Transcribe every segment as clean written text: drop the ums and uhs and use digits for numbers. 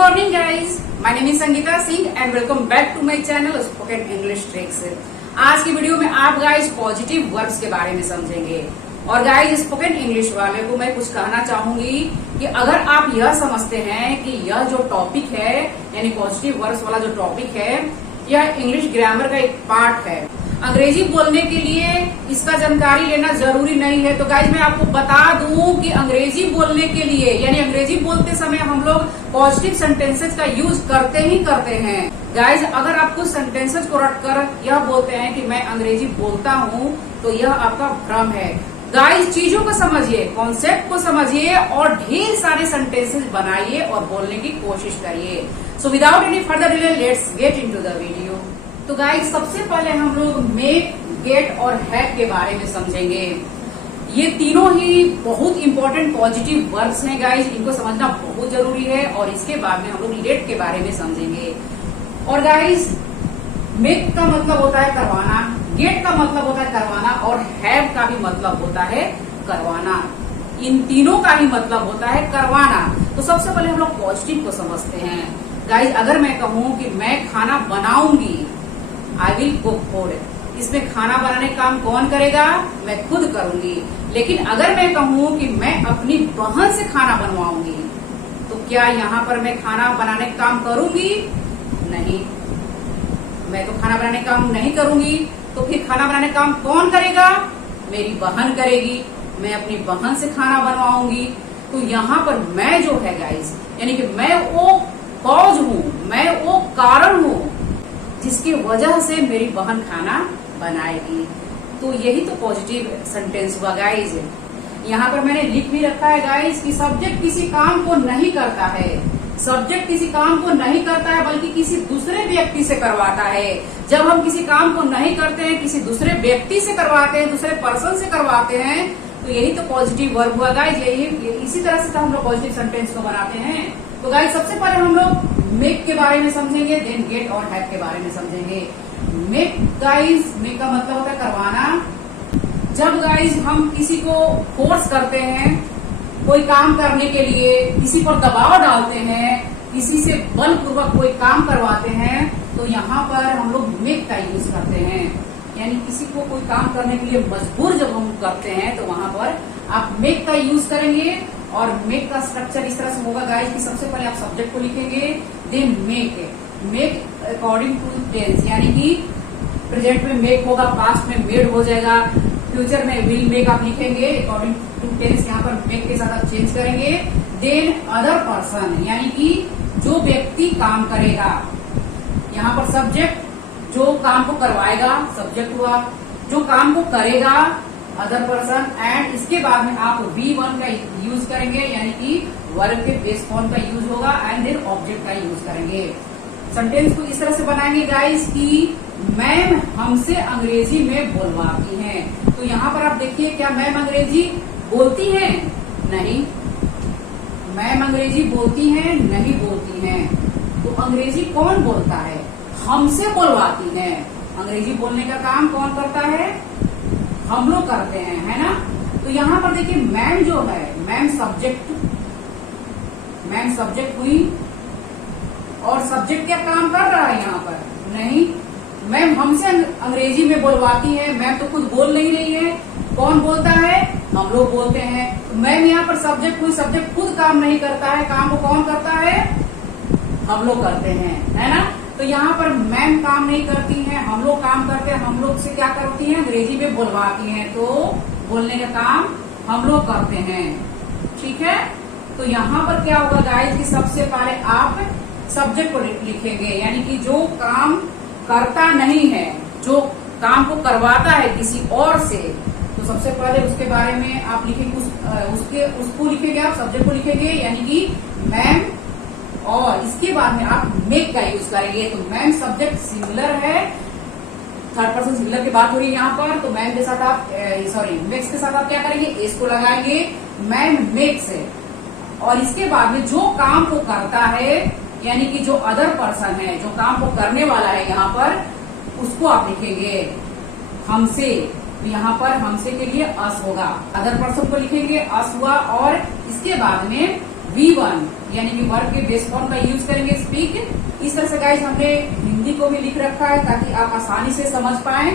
morning guys, my name is Sangeeta Singh and welcome back to my channel Spoken English Tricks। आज की video में आप guys positive verbs के बारे में समझेंगे। और गाइज स्पोकन इंग्लिश वाले को मैं कुछ कहना चाहूंगी कि अगर आप यह समझते हैं कि यह जो टॉपिक है यानी पॉजिटिव वर्ब्स वाला जो टॉपिक है यह इंग्लिश ग्रामर का एक पार्ट है, अंग्रेजी बोलने के लिए इसका जानकारी लेना जरूरी नहीं है। तो गाइज मैं आपको बता दूं कि अंग्रेजी बोलने के लिए यानी अंग्रेजी बोलते समय हम लोग पॉजिटिव सेंटेंसेस का यूज करते ही करते हैं। गाइज अगर आप कुछ सेंटेंसेस को रटकर यह बोलते हैं कि मैं अंग्रेजी बोलता हूं तो यह आपका भ्रम है। गाइज चीजों को समझिए, कॉन्सेप्ट को समझिए और ढेर सारे सेंटेंसेस बनाइए और बोलने की कोशिश करिए। So without any further delay let's get into the video. तो गाइज सबसे पहले हम लोग मेक, गेट और हैव के बारे में समझेंगे। ये तीनों ही बहुत इंपॉर्टेंट पॉजिटिव वर्ब्स हैं गाइज, इनको समझना बहुत जरूरी है। और इसके बाद में हम लोग गेट के बारे में समझेंगे। और गाइज मेक का मतलब होता है करवाना, गेट का मतलब होता है करवाना और हैव का भी मतलब होता है करवाना। इन तीनों का ही मतलब होता है करवाना। तो सबसे पहले हम लोग पॉजिटिव को समझते हैं। गाइज अगर मैं कहूं कि मैं खाना बनाऊंगी, आई विल कुक फूड, इसमें खाना बनाने का काम कौन करेगा? मैं खुद करूंगी। लेकिन अगर मैं कहूं कि मैं अपनी बहन से खाना बनवाऊंगी तो क्या यहाँ पर मैं खाना बनाने का काम करूंगी? नहीं, मैं तो खाना बनाने का काम नहीं करूंगी। तो फिर खाना बनाने का काम कौन करेगा? मेरी बहन करेगी। मैं अपनी बहन से खाना बनवाऊंगी। तो यहाँ पर मैं जो है गाइस यानी कि मैं वो कॉज हूँ, मैं वो कारण हूँ जिसकी वजह से मेरी बहन खाना बनाएगी। तो यही तो पॉजिटिव सेंटेंस हुआ गाइज। यहाँ पर मैंने लिख भी रखा है गाइज कि सब्जेक्ट किसी काम को नहीं करता है, सब्जेक्ट किसी काम को नहीं करता है बल्कि किसी दूसरे व्यक्ति से करवाता है। जब हम किसी काम को नहीं करते हैं, किसी दूसरे व्यक्ति से करवाते हैं, दूसरे पर्सन से करवाते हैं, तो यही तो पॉजिटिव वर्ब हुआ गाइज। यही इसी तरह से तो हम लोग पॉजिटिव सेंटेंस को बनाते हैं। तो गाइज सबसे पहले हम लोग मेक के बारे में समझेंगे, देन गेट और हैव के बारे में समझेंगे। मेक गाइज, मेक का मतलब होता है करवाना। जब गाइज हम किसी को फोर्स करते हैं कोई काम करने के लिए, किसी पर दबाव डालते हैं, किसी से बलपूर्वक कोई काम करवाते हैं, तो यहाँ पर हम लोग मेक का यूज करते हैं। यानी किसी को कोई काम करने के लिए मजबूर जब हम करते हैं तो वहां पर आप मेक का यूज करेंगे। और मेक का स्ट्रक्चर इस तरह से होगा गाइस कि सबसे पहले आप सब्जेक्ट को लिखेंगे, then make according to tense, यानी कि प्रेजेंट में मेक होगा, पास्ट में मेड हो जाएगा, फ्यूचर में विल मेक आप लिखेंगे अकॉर्डिंग टू टेंस। यहाँ पर मेक के साथ आप चेंज करेंगे। देन अदर पर्सन यानी कि जो व्यक्ति काम करेगा, यहाँ पर सब्जेक्ट जो काम को करवाएगा सब्जेक्ट हुआ, जो काम को करेगा अदर पर्सन, एंड इसके बाद में आप V1 का यूज करेंगे यानी कि वर्ब के बेस फॉर्म का यूज होगा एंड देन ऑब्जेक्ट का यूज करेंगे। सेंटेंस को इस तरह से बनाएंगे गाइस कि मैम हमसे अंग्रेजी में बोलवाती हैं। तो यहाँ पर आप देखिए, क्या मैम अंग्रेजी बोलती हैं? नहीं। मैम अंग्रेजी बोलती हैं? नहीं बोलती हैं। तो अंग्रेजी कौन बोलता है? हमसे बोलवाती हैं। अंग्रेजी बोलने का काम कौन करता है? हम लोग करते हैं, है ना। तो यहाँ पर देखिए मैम जो है, मैम सब्जेक्ट हुई और सब्जेक्ट क्या काम कर रहा है यहाँ पर? नहीं। मैम हमसे अंग्रेजी में बोलवाती है, मैम तो खुद बोल नहीं रही है। कौन बोलता है? हम लोग बोलते हैं। तो मैम यहाँ पर सब्जेक्ट हुई, सब्जेक्ट खुद काम नहीं करता है, काम को कौन करता है? हम लोग करते हैं, है ना। तो यहाँ पर मैम काम नहीं करती हैं, हम लोग काम करते हैं। हम लोग से क्या करती हैं? अंग्रेजी में बुलवाती हैं। तो बोलने का काम हम लोग करते हैं, ठीक है। तो यहाँ पर क्या होगा गाइस कि सबसे पहले आप सब्जेक्ट को लिखेंगे यानी कि जो काम करता नहीं है, जो काम को करवाता है किसी और से, तो सबसे पहले उसके बारे में आप लिखेंगे, उसको लिखेंगे, आप सब्जेक्ट को लिखेंगे यानी कि मैम, और इसके बाद में आप मेक का यूज करेंगे। तो मैम सब्जेक्ट सिंगुलर है, थर्ड पर्सन सिंगुलर की बात हो रही है यहाँ पर। तो मैम के साथ आप मेक्स के साथ आप क्या करेंगे? एस को लगाएंगे, मैम मेक्स है। और इसके बाद में जो काम को करता है यानी कि जो अदर पर्सन है, जो काम को करने वाला है यहाँ पर, उसको आप लिखेंगे हमसे। तो यहाँ पर हमसे के लिए अस होगा, अदर पर्सन को लिखेंगे अस हुआ। और इसके बाद में V1 यानी कि वर्ब के बेस फॉर्म का यूज करेंगे स्पीक। इस तरह से गाइस हमने हिंदी को भी लिख रखा है ताकि आप आसानी से समझ पाए।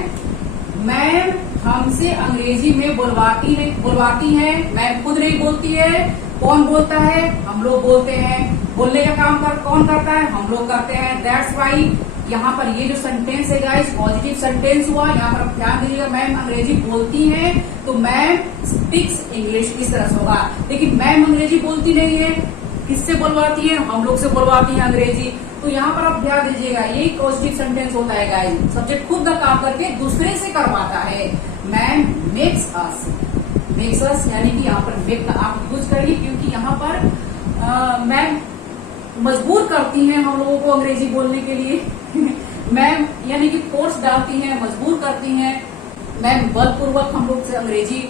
मैम हमसे अंग्रेजी में बुलवाती है। मैम खुद नहीं बोलती है। कौन बोलता है? हम लोग बोलते हैं। बोलने का काम कौन करता है? हम लोग करते हैं। दैट्स वाई यहाँ पर ये जो सेंटेंस है गाइस पॉजिटिव सेंटेंस हुआ। यहाँ पर आप ध्यान दीजिएगा, मैम अंग्रेजी बोलती हैं तो मैम स्पीक्स इंग्लिश इस तरह से होगा। लेकिन मैम अंग्रेजी बोलती नहीं है, किससे बुलवाती है? हम लोग से बुलवाती है अंग्रेजी। तो यहाँ पर आप ध्यान दीजिएगा, ये पॉजिटिव सेंटेंस होता है गाइस। सब्जेक्ट खुद का काम करके दूसरे से करवाता है। मैम मेक्स अस यानी कि यहाँ पर मेक का आप यूज करिए, क्योंकि यहाँ पर मैम मजबूर करती हैं हम लोगों को अंग्रेजी बोलने के लिए। मैम यानी कि फोर्स डालती हैं, मजबूर करती हैं। मैम बलपूर्वक हम लोग से अंग्रेजी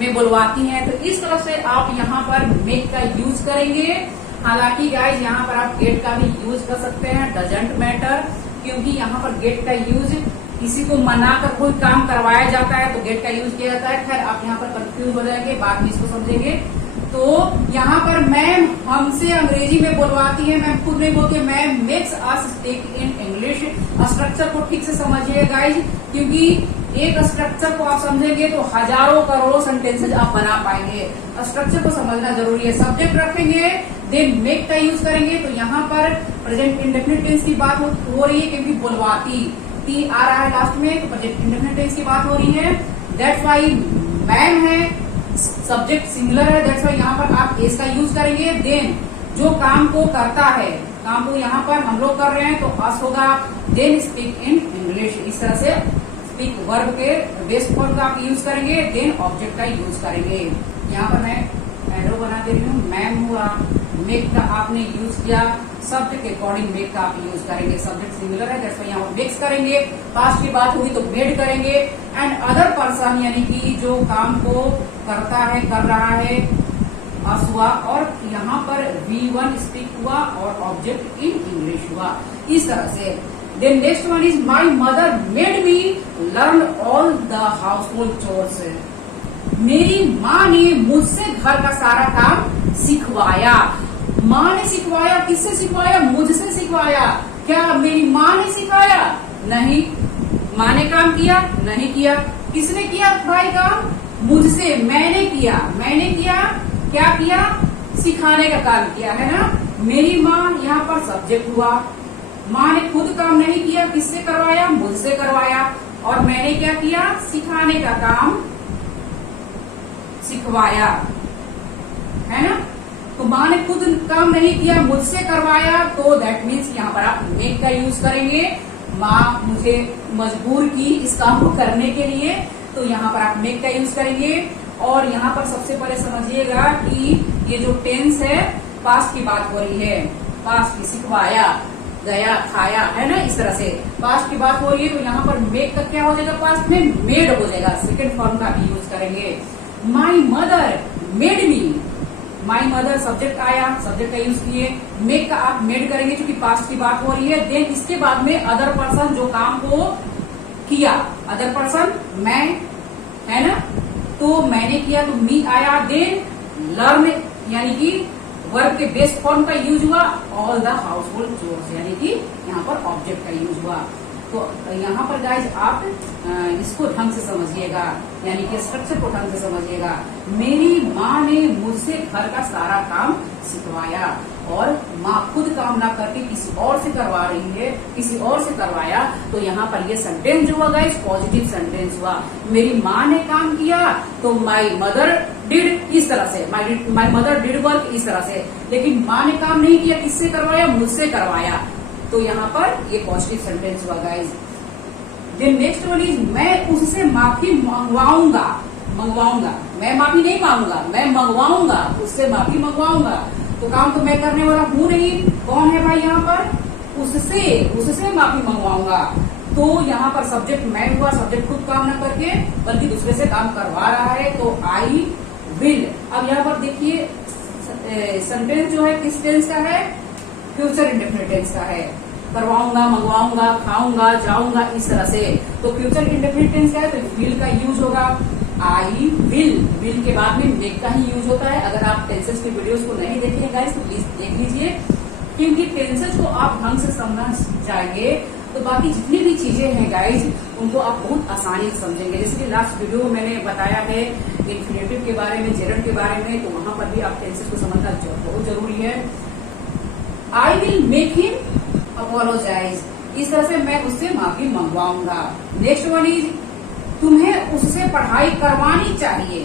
में बुलवाती हैं। तो इस तरह से आप यहाँ पर मेक का यूज करेंगे। हालांकि गाइज यहाँ पर आप गेट का भी यूज कर सकते हैं, डजंट मैटर, क्योंकि यहाँ पर गेट का यूज किसी को मना कर कोई काम करवाया जाता है तो गेट का यूज किया जाता है। खैर आप यहाँ पर कंफ्यूज हो जाएंगे, बाद में इसको समझेंगे। तो यहाँ पर मैम हमसे अंग्रेजी में बुलवाती है, मैम खुद नहीं बोलती है। Ma'am makes us speak in English. Structure को ठीक से समझिए गाइज, क्योंकि एक स्ट्रक्चर को आप समझेंगे तो हजारों करोड़ों सेंटेंसेज आप बना पाएंगे। स्ट्रक्चर को समझना जरूरी है। सब्जेक्ट रखेंगे, देन मेक का यूज करेंगे। तो यहाँ पर प्रेजेंट इंडेफिनिट टेंस की बात हो रही है, क्योंकि बुलवाती टी आ रहा है लास्ट में, तो प्रेजेंट इंडेफिनिट टेंस की बात हो रही है। दैट्स वाई मैम है, सब्जेक्ट सिंगुलर है, दैट्स वाई यहाँ पर आप एस का यूज करेंगे। देन जो काम को करता है, काम को यहाँ पर हम लोग कर रहे हैं तो अस होगा। देन स्पीक इन इंग्लिश, इस तरह से स्पीक वर्ब के बेस फॉर्म का आप यूज करेंगे। देन ऑब्जेक्ट का यूज करेंगे। यहाँ पर मैं एरो बना दे रही हूँ। मैम हुआ, मेक का आपने यूज किया, सब्जेक्ट के अकॉर्डिंग मेक का आप यूज करेंगे। सब्जेक्ट सिंगुलर है, दैट्स वाई यहाँ पर मेक्स करेंगे। पास्ट की बात हुई तो मेड करेंगे। एंड अदर पर्सन यानी कि जो काम को करता है, कर रहा है, अस हुआ। और यहाँ पर V1 स्पीक हुआ और ऑब्जेक्ट इन इंग्लिश हुआ, इस तरह से। Then next one is my mother made me learn all the household chores. मेरी माँ ने मुझसे घर का सारा काम सिखवाया। माँ ने सिखवाया, किससे सिखवाया? मुझसे सिखवाया। क्या मेरी माँ ने सिखाया? नहीं। माँ ने काम किया? नहीं किया। किसने किया भाई काम? मुझसे। मैंने किया। मैंने किया, क्या किया? सिखाने का काम किया, है ना। मेरी माँ यहाँ पर सब्जेक्ट हुआ। माँ ने खुद काम नहीं किया, किससे करवाया? मुझसे करवाया। और मैंने क्या किया? सिखाने का काम सिखवाया, है ना। तो माँ ने खुद काम नहीं किया, मुझसे करवाया, तो दैट मीन्स यहाँ पर आप मेक का यूज करेंगे। माँ मुझे मजबूर की इस काम को करने के लिए, तो यहाँ पर आप मेक का यूज करेंगे। और यहाँ पर सबसे पहले समझिएगा कि ये जो टेंस है पास्ट की बात हो रही है। पास्ट की, सिखवाया, गया, खाया, है ना, इस तरह से पास्ट की बात हो रही है। तो यहाँ पर मेक का क्या हो जाएगा? पास्ट में मेड हो जाएगा। सेकेंड फॉर्म का भी यूज करेंगे। माई mother made me. My mother subject आया, सब्जेक्ट का यूज किए। मेक का आप मेड करेंगे क्योंकि पास्ट की बात हो रही है। देन इसके बाद में अदर पर्सन जो काम को किया, अदर पर्सन मैं, है ना, तो मैंने किया तो मी आया। देन लर्न यानी कि वर्ब के बेस फॉर्म का यूज हुआ। All the house hold chores यानी कि यहाँ पर ऑब्जेक्ट का यूज हुआ। तो यहाँ पर गाइज आप इसको ढंग से समझिएगा, यानी कि स्ट्रक्चर को ढंग से समझिएगा। मेरी माँ ने मुझसे घर का सारा काम सिखवाया, और माँ खुद काम ना करके किसी और से करवा रही है, किसी और से करवाया। तो यहाँ पर ये सेंटेंस जो हुआ गाइज पॉजिटिव सेंटेंस हुआ। मेरी माँ ने काम किया तो माई मदर डिड, इस तरह से माई मदर डिड वर्क, इस तरह से। लेकिन माँ ने काम नहीं किया, किससे करवाया? मुझसे करवाया। तो यहाँ पर ये पॉजिटिव सेंटेंस हुआ guys. Then next one is मैं उससे माफी मंगवाऊंगा। मैं माफी नहीं मांगूंगा, मैं मंगवाऊंगा, उससे माफी मंगवाऊंगा। तो काम तो मैं करने वाला हूँ नहीं। कौन है भाई यहाँ पर? उससे माफी मंगवाऊंगा। तो यहाँ पर सब्जेक्ट मैं हुआ, सब्जेक्ट खुद काम न करके बल्कि दूसरे से काम करवा रहा है, तो आई विल। अब यहाँ पर देखिए सेंटेंस जो है किस टेंस का है? फ्यूचर इंडेफिनिट टेंस का है। करवाऊंगा, मंगवाऊंगा, खाऊंगा, जाऊंगा, इस तरह से। तो फ्यूचर इंडेफिनिट टेंस का है तो विल का यूज होगा। I will. विल के बाद में मेक का ही यूज होता है। अगर आप टेंसेस की वीडियोस को नहीं देखे गाइस तो प्लीज देख लीजिए, क्योंकि टेंसेस को आप ढंग से समझ जाएंगे तो बाकी जितनी भी चीजें हैं गाइस उनको आप बहुत आसानी से समझेंगे। जैसे कि लास्ट वीडियो में मैंने बताया है इन्फिनेटिव के बारे में, जेरंड के बारे में, तो वहां पर भी आप टेंसेस को समझना बहुत जरूरी है। I will make him apologise, इस तरह से मैं उससे माफी मंगवाऊंगा। नेक्स्ट वन इज तुम्हें उससे पढ़ाई करवानी चाहिए,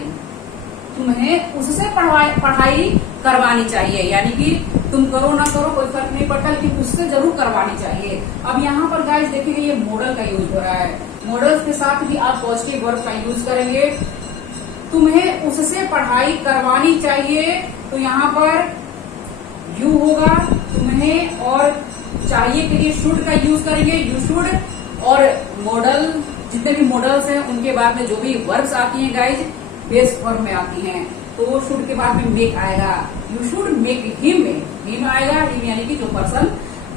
तुम्हें उससे पढ़ाई करवानी चाहिए, यानी कि तुम करो ना करो कोई फर्क नहीं पड़ता, लेकिन उससे जरूर करवानी चाहिए। अब यहाँ पर गाइस देखिए ये मॉडल का यूज हो रहा है, मॉडल्स के साथ भी आप पॉजिटिव वर्ब का यूज करेंगे। तुम्हें उससे पढ़ाई करवानी चाहिए, तो यहाँ पर यू होगा तुम्हें, और चाहिए के लिए शुड का यूज करेंगे, यू शुड। और मॉडल जितने भी मॉडल्स हैं उनके बाद में जो भी वर्ब्स आती हैं गाइज बेस फॉर्म में आती हैं, तो शुड के बाद में मेक आएगा। You should make him, him आएगा, हिम यानी कि जो पर्सन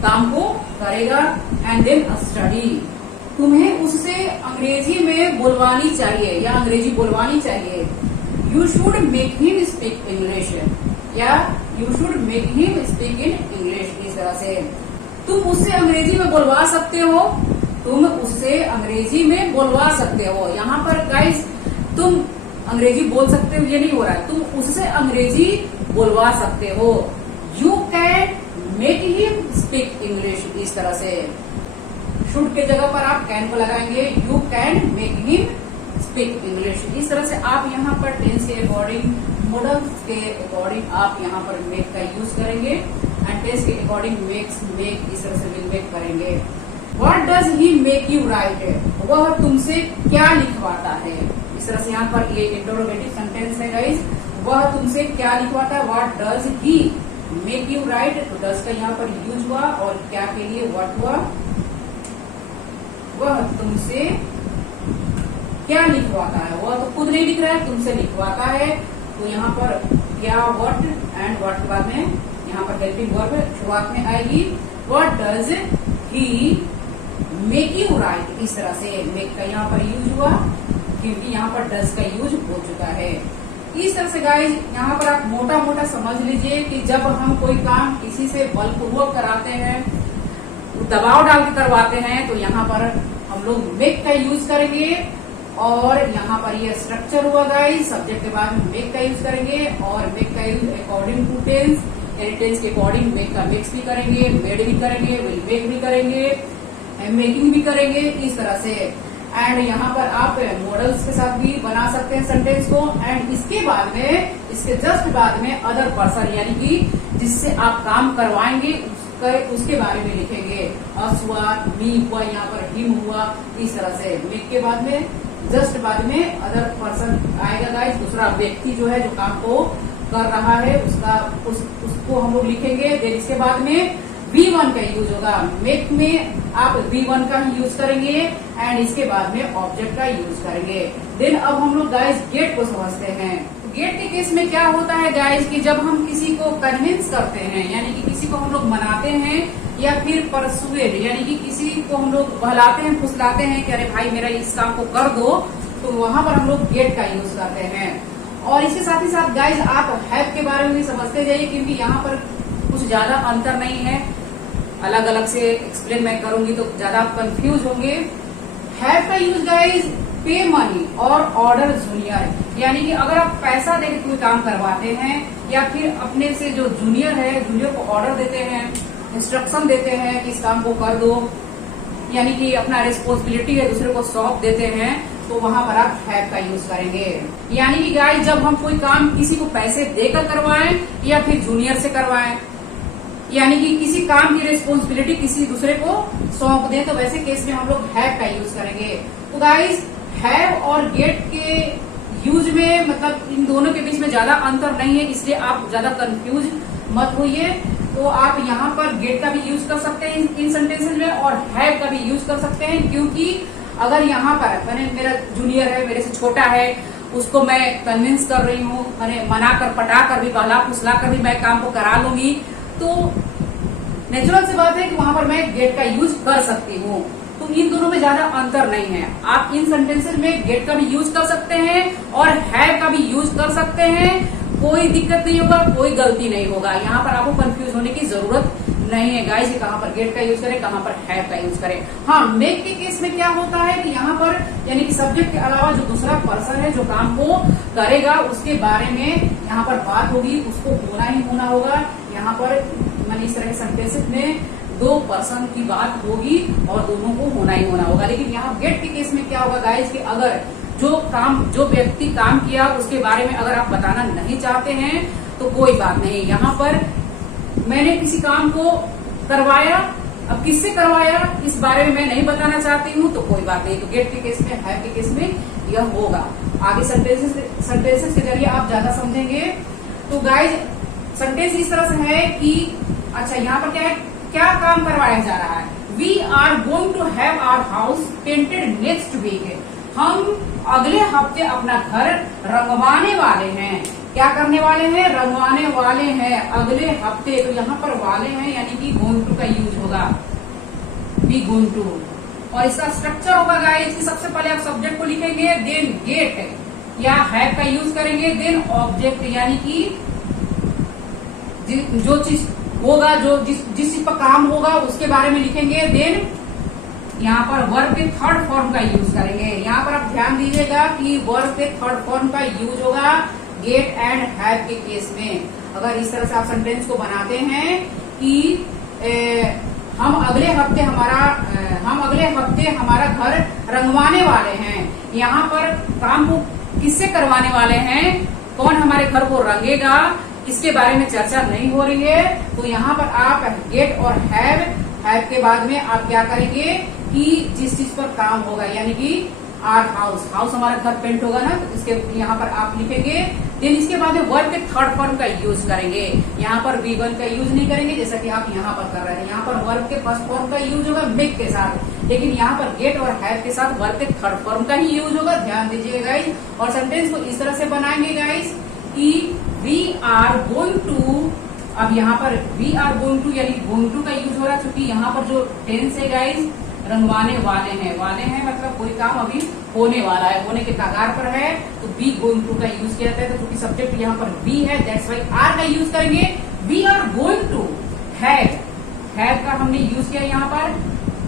काम को करेगा। एंड देन स्टडी, तुम्हें उससे अंग्रेजी में बोलवानी चाहिए या अंग्रेजी बोलवानी चाहिए। You should make him speak English, या you should make him speak in English. इस तरह से तुम उससे अंग्रेजी में बोलवा सकते हो, तुम उससे अंग्रेजी में बोलवा सकते हो। यहाँ पर गाइस तुम अंग्रेजी बोल सकते हो ये नहीं हो रहा है, तुम उससे अंग्रेजी बोलवा सकते हो। You can make him speak English, इस तरह से शुड के जगह पर आप कैन को लगाएंगे, you can make him speak English. इस तरह से आप यहाँ पर टेंस के अकॉर्डिंग, मॉडल्स के अकॉर्डिंग आप यहाँ पर मेक का यूज करेंगे, एंड टेंस के अकॉर्डिंग मेक्स, मेक, इस तरह से विल मेक करेंगे। What does he make you right, वह तुमसे क्या लिखवाता है। इस तरह से यहाँ पर ये इंटरोगेटिव सेंटेंस है गाइस, वह तुमसे क्या लिखवाता है। What does he make you right, तो डज का यहाँ पर यूज हुआ, और क्या के लिए व्हाट हुआ, वह तुमसे क्या लिखवाता है। वह तो खुद नहीं लिख रहा है, तुमसे लिखवाता है, तो यहाँ पर क्या, व्हाट, एंड व्हाट के बाद में यहाँ पर हेल्पिंग वर्ब शुरुआत में आएगी। What does he make you right, इस तरह से मेक का यहाँ पर यूज हुआ, क्योंकि यहाँ पर डज का यूज हो चुका है। इस तरह से गाइज यहाँ पर आप मोटा मोटा समझ लीजिए कि जब हम कोई काम किसी से बलपूर्वक कराते हैं, दबाव डाल के करवाते हैं, तो यहाँ पर हम लोग मेक का यूज करेंगे। और यहाँ पर ये स्ट्रक्चर हुआ गाइज, सब्जेक्ट के बाद में मेक का यूज करेंगे, और मेक का यूज अकॉर्डिंग टू टेंस, यानी टेंस के अकॉर्डिंग मेक का मेक्स भी करेंगे, मेड भी करेंगे, विल मेक भी करेंगे, मेकिंग भी करेंगे, इस तरह से। एंड यहाँ पर आप मॉडल्स के साथ भी बना सकते हैं सेंटेंस को। एंड इसके बाद में, इसके जस्ट बाद में अदर पर्सन, यानी कि जिससे आप काम करवाएंगे उसके बारे में लिखेंगे। अस हुआ, मी हुआ, यहाँ पर हिम हुआ, इस तरह से। मेक के बाद में जस्ट बाद में अदर पर्सन आएगा गाइस, दूसरा व्यक्ति जो है जो काम को कर रहा है उसको हम लोग लिखेंगे। देन इसके बाद में V1 का यूज होगा, मेक में आप V1 का ही यूज करेंगे, एंड इसके बाद में ऑब्जेक्ट का यूज करेंगे। देन अब हम लोग गाइस गेट को समझते हैं। गेट के केस में क्या होता है गाइस कि जब हम किसी को कन्विंस करते हैं, यानी कि किसी को हम लोग मनाते हैं, या फिर परसुएड, यानी कि किसी को हम लोग बहलाते हैं, फुसलाते हैं कि अरे भाई मेरा इस काम को कर दो, तो वहां पर हम लोग गेट का यूज करते हैं। और इसके साथ ही साथ गाइस आप हैव के बारे में भी समझते जाइए, क्योंकि यहाँ पर कुछ ज्यादा अंतर नहीं है, अलग अलग से एक्सप्लेन मैं करूंगी तो ज्यादा आप कंफ्यूज होंगे। हैव का यूज गाइस पे मनी और ऑर्डर जूनियर, यानी कि अगर आप पैसा देकर कोई काम करवाते हैं, या फिर अपने से जो जूनियर है, जूनियर को ऑर्डर देते हैं, इंस्ट्रक्शन देते हैं कि इस काम को कर दो, यानी कि अपना रिस्पॉन्सिबिलिटी है दूसरे को सौंप देते हैं, तो वहां पर आप हैव का यूज करेंगे। यानी कि गाइस जब हम कोई काम किसी को पैसे देकर करवाएं या फिर जूनियर से करवाएं, यानी कि किसी काम की रिस्पॉन्सिबिलिटी किसी दूसरे को सौंप दें, तो वैसे केस में हम लोग हैव का यूज करेंगे। तो गाइस हैव और गेट के यूज में मतलब इन दोनों के बीच में ज्यादा अंतर नहीं है, इसलिए आप ज्यादा कंफ्यूज मत होइए। तो आप यहाँ पर गेट का भी यूज कर सकते हैं इन सेंटेंसेस में, और हैव का भी यूज कर सकते हैं, क्योंकि अगर यहाँ पर मैंने, मेरा जूनियर है, मेरे से छोटा है, उसको मैं कन्विंस कर रही हूँ, मैंने मना कर पटा कर भी, बहला फुसला कर भी मैं काम को करा लूंगी, तो नेचुरल सी बात है कि वहां पर मैं गेट का यूज कर सकती हूँ। तो इन दोनों में ज्यादा अंतर नहीं है। आप इन सेंटेंसेस में गेट का भी यूज कर सकते हैं और हैव का भी यूज कर सकते हैं, कोई दिक्कत नहीं होगा, कोई गलती नहीं होगा। यहाँ पर आपको कंफ्यूज होने की जरूरत नहीं है गाइस, कहाँ पर गेट का यूज करें, कहाँ पर हैव का यूज करें। हाँ, मेक के केस में क्या होता है कि यहाँ पर यानी कि सब्जेक्ट के अलावा जो दूसरा पर्सन है जो काम को करेगा उसके बारे में यहाँ पर बात होगी, उसको होना ही होना होगा। यहाँ पर मैंने इस तरह के सेंटेंसेस में दो पर्सन की बात होगी और दोनों को होना ही होना होगा। लेकिन यहाँ गेट के केस में क्या होगा गाइस कि अगर जो व्यक्ति काम किया उसके बारे में अगर आप बताना नहीं चाहते हैं तो कोई बात नहीं। यहाँ पर मैंने किसी काम को करवाया, अब किससे करवाया इस बारे में मैं नहीं बताना चाहती हूँ तो कोई बात नहीं, तो गेट के केस में, हैव के केस में यह होगा। आगे सेंटेंसेस के जरिए आप ज्यादा समझेंगे। तो गाइज सेंटेंस इस तरह से है कि अच्छा यहाँ पर क्या है, क्या काम करवाया जा रहा है। We are going to have our house painted next week. हम अगले हफ्ते अपना घर रंगवाने वाले हैं। क्या करने वाले हैं, रंगवाने वाले हैं अगले हफ्ते। तो यहाँ पर वाले हैं यानी कि गोइंग टू का यूज होगा, बी गोइंग टू। और इसका स्ट्रक्चर होगा गाइस कि सबसे पहले आप सब्जेक्ट को लिखेंगे, देन गेट या हैव का यूज करेंगे, देन ऑब्जेक्ट यानी कि जो चीज होगा, जो जिस चीज पर काम होगा उसके बारे में लिखेंगे, देन यहाँ पर वर्ब के थर्ड फॉर्म का यूज करेंगे। यहाँ पर आप ध्यान दीजिएगा कि वर्ब के थर्ड फॉर्म का यूज होगा गेट एंड हैव के केस में। अगर इस तरह से आप सेंटेंस को बनाते हैं कि हम अगले हफ्ते हमारा घर रंगवाने वाले हैं, यहाँ पर काम को किससे करवाने वाले हैं, कौन हमारे घर को रंगेगा, इसके बारे में चर्चा नहीं हो रही है। तो यहाँ पर आप गेट और हैव के बाद में आप क्या करेंगे कि जिस चीज पर काम होगा यानी कि आर हाउस हमारा घर पेंट होगा ना, तो इसके यहाँ पर आप लिखेंगे। देन इसके बाद में वर्ब के थर्ड फॉर्म का यूज करेंगे। यहाँ पर बी वन का यूज नहीं करेंगे जैसा कि आप यहाँ पर कर रहे हैं। यहाँ पर वर्ब के फर्स्ट फॉर्म का यूज होगा मेक के साथ, लेकिन यहाँ पर गेट और हैव के साथ वर्ब के थर्ड फॉर्म का ही यूज होगा। ध्यान दीजिएगा गाइस। और सेंटेंस को इस तरह से बनाएंगे गाइस कि वी आर गोइंग टू, अब यहाँ पर वी आर गोइंग टू यानी गोइंग टू का यूज हो रहा है, क्योंकि यहाँ पर जो टेंस है गाइस रंगवाने वाले हैं मतलब कोई काम अभी होने वाला है, होने के कगार पर है, तो बी गोइंग टू का यूज किया जाता है। तो क्योंकि सब्जेक्ट यहाँ पर बी है दैट्स वाई आर का यूज करेंगे। We are going to have का हमने यूज किया यहाँ पर,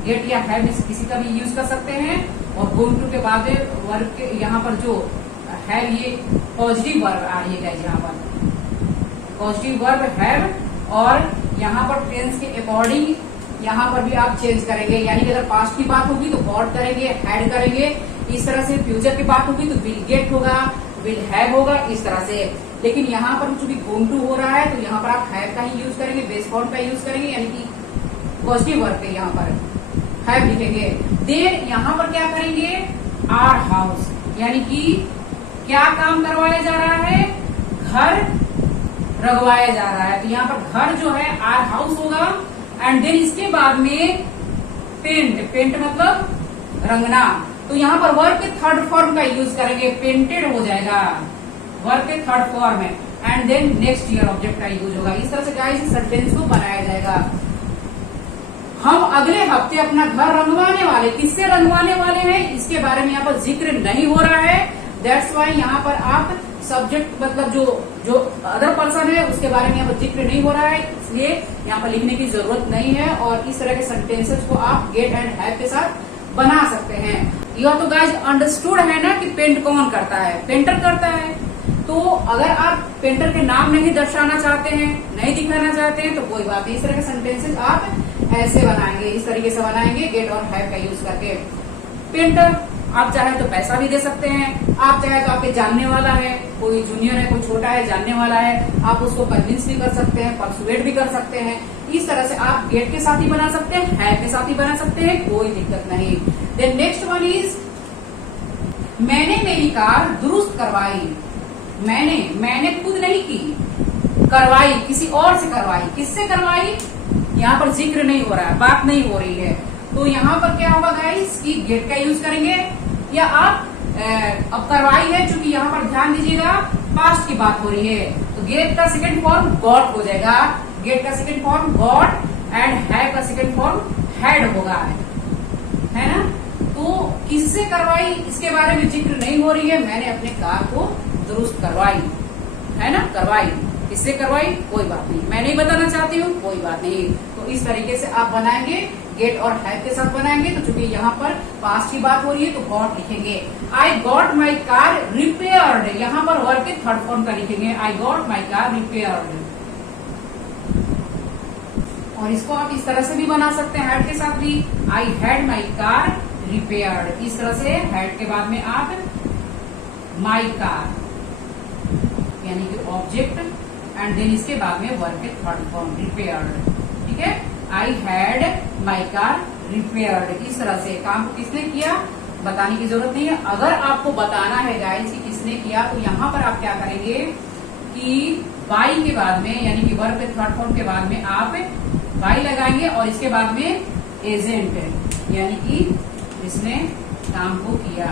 गेट या हैव में किसी का भी यूज कर सकते हैं। और गोइंग टू के बाद वर्ब के यहाँ पर जो हैव ये पॉजिटिव वर्ब आ रही है यहाँ पर पॉजिटिव वर्ब हैव, और यहाँ पर टेंस के अकॉर्डिंग यहाँ पर भी आप चेंज करेंगे, यानी कि अगर पास्ट की बात होगी तो गॉट करेंगे, हैड करेंगे। इस तरह से फ्यूचर की बात होगी तो विल गेट होगा, विल हैव होगा, इस तरह से। लेकिन यहाँ पर चूंकि गोइंग टू हो रहा है तो यहाँ पर आप हैव का ही यूज करेंगे, बेस फॉर्म का यूज करेंगे, यानी कि पॉजिटिव वर्ब के यहाँ पर हैव लिखेंगे। देन यहाँ पर क्या करेंगे, आर हाउस यानी कि क्या काम करवाया जा रहा है, घर रंगवाया जा रहा है। तो यहाँ पर घर जो है आर हाउस होगा, एंड देन इसके बाद में पेंट मतलब रंगना। तो यहाँ पर वर्ब के थर्ड फॉर्म का यूज करेंगे, पेंटेड हो जाएगा वर्ब के थर्ड फॉर्म है, and then next year object का यूज होगा। इस तरह से गाइस इस सेंटेंस को बनाया जाएगा। हम अगले हफ्ते अपना घर रंगवाने वाले, किससे रंगवाने वाले हैं इसके बारे में यहाँ पर जिक्र नहीं हो रहा है। दैट्स वाई यहाँ पर आप सब्जेक्ट मतलब जो अदर पर्सन है उसके बारे में यहाँ पर जिक्र नहीं हो रहा है, इसलिए यहाँ पर लिखने की जरूरत नहीं है। और इस तरह के सेंटेंसेस को आप गेट एंड हैव के साथ बना सकते हैं। यह तो गाइस अंडरस्टूड है ना कि पेंट कौन करता है, पेंटर करता है। तो अगर आप पेंटर के नाम नहीं दर्शाना चाहते हैं, नहीं दिखाना चाहते हैं तो कोई बात नहीं, इस तरह के सेंटेंसेस आप ऐसे बनाएंगे, इस तरीके से बनाएंगे गेट और हैव का यूज करके। पेंटर आप चाहे तो पैसा भी दे सकते हैं, आप चाहे तो आपके जानने वाला है, कोई जूनियर है, कोई छोटा है, जानने वाला है, आप उसको कन्विंस भी कर सकते हैं, परसुएट भी कर सकते हैं। इस तरह से आप गेट के साथ ही बना सकते हैं, हैव के साथ ही बना सकते हैं, कोई दिक्कत नहीं। देन नेक्स्ट वन इज मैंने मेरी कार दुरुस्त करवाई। मैंने खुद नहीं की, करवाई किसी और से करवाई। किससे करवाई यहाँ पर जिक्र नहीं हो रहा है, बात नहीं हो रही है। तो यहाँ पर क्या होगा गाइस कि गेट का यूज करेंगे, या आप अब करवाई है चूंकि यहाँ पर ध्यान दीजिएगा पास्ट की बात हो रही है तो गेट का सेकंड फॉर्म गॉट हो जाएगा। गेट का second form got and have का सेकंड फॉर्म हैड होगा, है ना। तो किससे करवाई इसके बारे में जिक्र नहीं हो रही है, मैंने अपने कार को दुरुस्त करवाई। करवाई। किससे करवाई? कोई बात नहीं, मैं नहीं बताना चाहती हूँ, कोई बात नहीं। तो इस तरीके से आप बनाएंगे, गेट और हैव के साथ बनाएंगे। तो चूंकि यहाँ पर पास्ट की बात हो रही है तो गॉट लिखेंगे। आई गॉट माई कार रिपेयर्ड, यहाँ पर वर्ब के थर्ड फॉर्म का लिखेंगे, आई गॉट माई कार रिपेयर्ड। और इसको आप इस तरह से भी बना सकते हैं, हैड के साथ भी, आई हैड माई कार रिपेयर्ड। इस तरह से हैड के बाद में आप माई कार यानी कि ऑब्जेक्ट एंड देन इसके बाद में वर्ब के थर्ड फॉर्म रिपेयर्ड। ठीक है, आई हैड माई कार रिपेयर्ड। इस तरह से काम को किसने किया बताने की जरूरत नहीं है। अगर आपको बताना है गाइस कि किसने किया तो यहाँ पर आप क्या करेंगे कि बाई के बाद में यानी कि वर्ब के थर्ड फॉर्म के बाद में आप बाई लगाएंगे और इसके बाद में एजेंट यानी कि इसने काम को किया,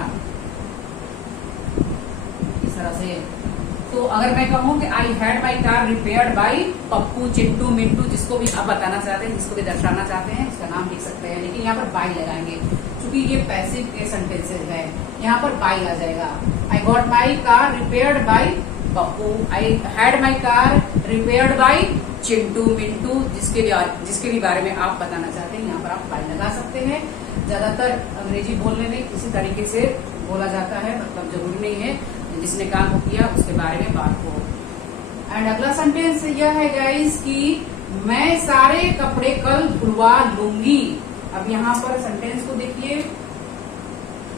इस तरह से। तो अगर मैं कहूँ कि आई had my car repaired by Pappu, Chintu, Mintu, जिसको भी आप बताना चाहते हैं, जिसको भी दर्शाना चाहते हैं, उसका नाम लिख सकते हैं, लेकिन यहाँ पर बाई लगाएंगे क्योंकि ये पैसिव के सेंटेंसेज है। यहाँ पर बाई आ जाएगा। आई got my car repaired by Pappu, I had my car repaired by Chintu, Mintu, जिसके भी बारे में आप बताना चाहते हैं, यहाँ पर आप बाई लगा सकते हैं। ज्यादातर अंग्रेजी बोलने में इसी तरीके से बोला जाता है, मतलब जरूरी नहीं है जिसने काम को किया उसके बारे में बात हो। एंड अगला सेंटेंस यह है गाइस कि मैं सारे कपड़े कल धुलवा लूंगी। अब यहाँ पर सेंटेंस को देखिए,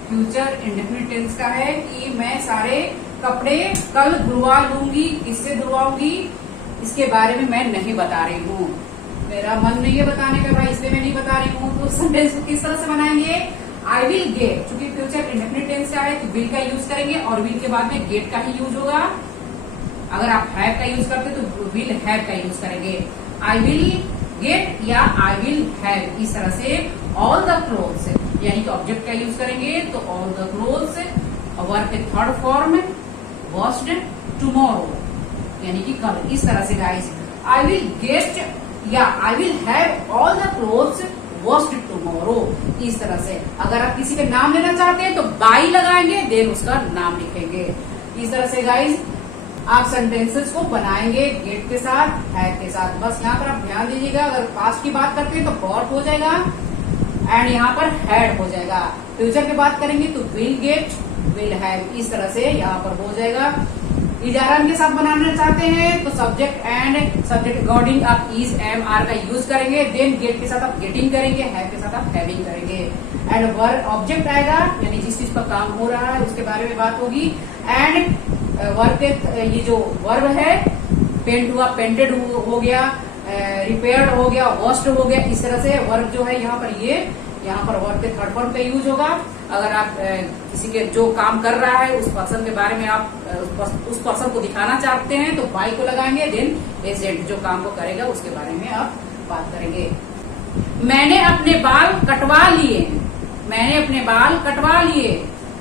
फ्यूचर इंडेफिनिट टेंस का है कि मैं सारे कपड़े कल धुलवा लूंगी। किससे धुलवाऊंगी इसके बारे में मैं नहीं बता रही हूँ, मेरा मन नहीं है बताने का भाई, इसलिए मैं नहीं बता रही हूँ। तो सेंटेंस को किस तरह से बनाएंगे? आई विल गेट, चूंकि फ्यूचर इंडेफिनिट टेंस का है तो विल का यूज करेंगे और विल के बाद में गेट का ही यूज होगा। अगर आप हैव का यूज करते तो विल हैव का यूज करेंगे। आई विल गेट या आई विल हैव, इस तरह से ऑल द क्लोथ्स यानी कि ऑब्जेक्ट का यूज करेंगे तो ऑल द क्लोथ्स, वर्ब के थर्ड फॉर्म वॉश्ड टुमारो यानी कि कल। इस तरह से गाइस आई विल गेट या I will have all the clothes washed tomorrow. इस तरह से अगर आप किसी का नाम लेना चाहते हैं तो बाई लगाएंगे, देन उसका नाम लिखेंगे। इस तरह से गाइस आप सेंटेंसेस को बनाएंगे गेट के साथ, हैव के साथ। बस यहाँ पर आप ध्यान दीजिएगा, अगर पास्ट की बात करते हैं तो गॉट हो जाएगा एंड यहाँ पर हैड हो जाएगा। फ्यूचर की बात करेंगे तो विल गेट, विल हैव, इस तरह से यहाँ पर हो जाएगा। इजारान के साथ बनाना चाहते हैं तो सब्जेक्ट एंड सब्जेक्ट अकॉर्डिंग आप इज, एम, आर का यूज करेंगे। देन गेट के साथ आप गेटिंग करेंगे, हैव के साथ आप हैविंग करेंगे। एंड वर्ब ऑब्जेक्ट आएगा यानी जिस चीज पर काम हो रहा है उसके बारे में बात होगी। एंड वर्ब के ये जो वर्ब है पेंट हुआ, पेंटेड हो गया, रिपेयर्ड हो गया, वॉश्ड हो गया। इस तरह से वर्ब जो है यहाँ पर ये यहाँ पर वर्ब के थर्ड फॉर्म का यूज होगा। अगर आप किसी के जो काम कर रहा है उस पर्सन के बारे में आप उस पर्सन को दिखाना चाहते हैं तो बाई को लगाएंगे। देन एजेंट जो काम को करेगा उसके बारे में आप बात करेंगे। मैंने अपने बाल कटवा लिए, मैंने अपने बाल कटवा लिए।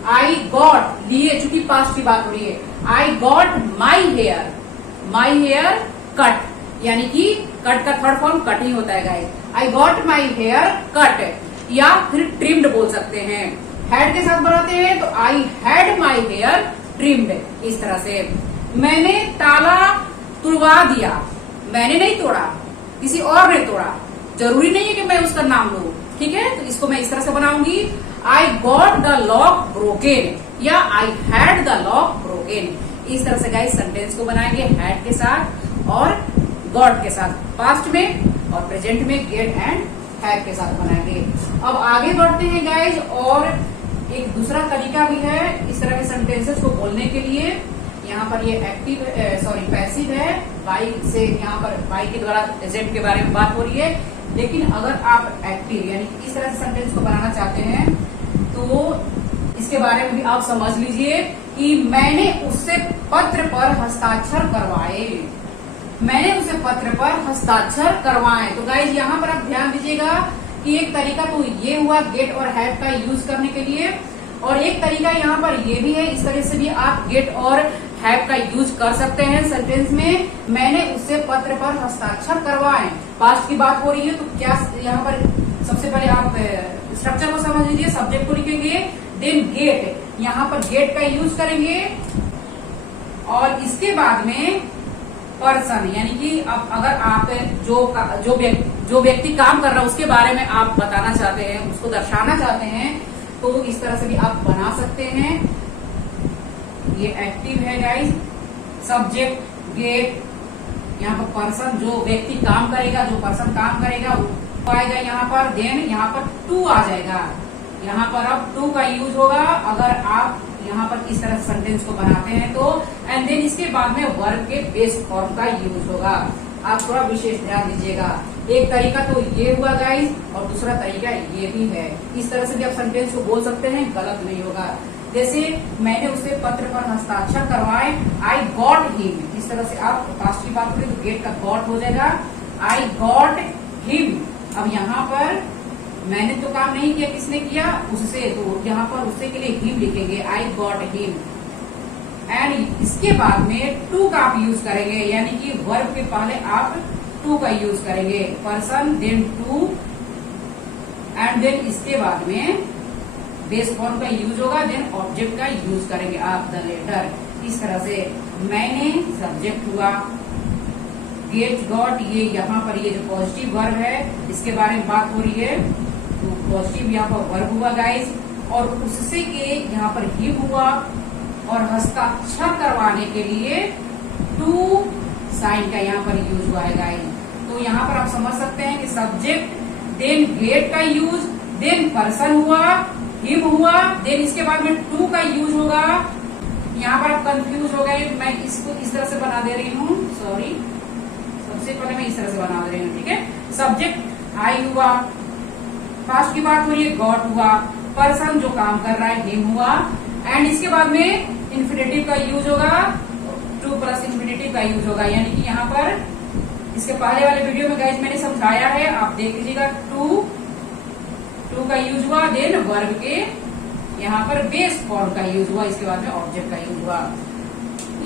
आई गॉट, लिए चूंकि पास्ट की बात हो रही है, I got my hair cut यानी कि कट का थर्ड फॉर्म कट ही होता है guys. I got my hair cut या फिर ट्रिम्ड बोल सकते हैं। हैड के साथ बनाते हैं तो I had my hair trimmed. इस तरह से मैंने ताला तुड़वा दिया, मैंने नहीं तोड़ा, किसी और ने तोड़ा, जरूरी नहीं है कि मैं उसका नाम लूं, ठीक है। तो इसको मैं इस तरह से बनाऊंगी, I got the lock broken या I had the lock broken. इस तरह से गाइस सेंटेंस को बनाएंगे हैड के साथ और गॉट के साथ, पास्ट में और प्रेजेंट में गेट एंड हैव के साथ बनाएंगे। अब आगे बढ़ते हैं गाइज, और एक दूसरा तरीका भी है इस तरह के सेंटेंसेस को बोलने के लिए। यहाँ पर ये एक्टिव पैसिव है, बाई से यहाँ पर बाई के द्वारा एजेंट के बारे में बात हो रही है। लेकिन अगर आप एक्टिव यानी कि इस तरह से सेंटेंस को बनाना चाहते हैं तो इसके बारे में भी आप समझ लीजिए कि मैंने उससे पत्र पर हस्ताक्षर करवाए, मैंने उसे पत्र पर हस्ताक्षर करवाए। तो गाइज यहाँ पर आप ध्यान दीजिएगा कि एक तरीका तो ये हुआ गेट और हैव का यूज करने के लिए, और एक तरीका यहाँ पर ये भी है, इस तरह से भी आप गेट और हैव का यूज कर सकते हैं सेंटेंस में। मैंने उससे पत्र पर हस्ताक्षर करवाए, पास्ट की बात हो रही है तो क्या यहाँ पर सबसे पहले आप स्ट्रक्चर को समझ लीजिए। सब्जेक्ट को लिखेंगे, देन गेट, यहाँ पर गेट का यूज करेंगे और इसके बाद में पर्सन, यानी कि अब अगर आप जो व्यक्ति काम कर रहा है उसके बारे में आप बताना चाहते हैं, उसको दर्शाना चाहते हैं, तो इस तरह से भी आप बना सकते हैं। ये एक्टिव है गाइस। सब्जेक्ट गेट, यहाँ पर पर्सन जो व्यक्ति काम करेगा, जो पर्सन काम करेगा वो आएगा यहाँ पर। देन यहाँ पर टू आ जाएगा, यहाँ पर अब टू का यूज होगा अगर आप यहाँ पर इस तरह सेंटेंस को बनाते हैं तो। एंड देन इसके बाद में वर्ब के बेस फॉर्म का यूज होगा। आप थोड़ा विशेष ध्यान दीजिएगा। एक तरीका तो ये हुआ गाइस और दूसरा तरीका ये भी है। इस तरह से भी आप सेंटेंस को बोल सकते हैं, गलत नहीं होगा। जैसे मैंने उसे पत्र पर हस्ताक्षर करवाए, आई गॉट हिम। इस तरह से आप पास्ट की बात करें तो गेट का गॉट हो जाएगा, आई गॉट हिम। अब यहाँ पर मैंने तो काम नहीं किया, किसने किया? उससे। तो यहाँ पर उससे के लिए हिम लिखेंगे, आई गॉट हिम। एंड इसके बाद में टू का आप यूज करेंगे, यानी कि वर्ब के पहले आप टू का यूज करेंगे। Person then to and then इसके बाद में बेस फॉर्म का यूज होगा, देन ऑब्जेक्ट का यूज करेंगे आप, द लेटर। इस तरह से मैंने सब्जेक्ट हुआ, गेट गॉट, ये यहाँ पर ये जो पॉजिटिव वर्ब है इसके बारे में बात हो रही है, तो पॉजिटिव यहाँ पर वर्ब हुआ गाइस। और उससे के यहाँ पर हिम हुआ और हस्ताक्षर करवाने के लिए टू साइन का यहाँ पर यूज हुआ है गाइस। तो यहाँ पर आप समझ सकते हैं कि सब्जेक्ट देन गेट का यूज, देन पर्सन हुआ, हिम हुआ, देन इसके बाद में टू का यूज होगा। यहाँ पर आप कंफ्यूज हो गए, मैं इसको इस तरह से बना दे रही हूँ, सॉरी। सबसे पहले मैं इस तरह से बना दे रही हूँ, ठीक है। सब्जेक्ट आई हुआ, पास्ट की बात हो रही है, गॉट हुआ, पर्सन जो काम कर रहा है हिम हुआ, एंड इसके बाद में इन्फिनेटिव का यूज होगा, टू प्लस इन्फिनेटिव का यूज होगा। यानी कि यहाँ पर इसके पहले वाले वीडियो में गाइस मैंने समझाया है, आप देख लीजिएगा। टू का यूज हुआ, देन वर्ब के यहाँ पर बेस फॉर्म का यूज हुआ, इसके बाद में ऑब्जेक्ट का यूज हुआ।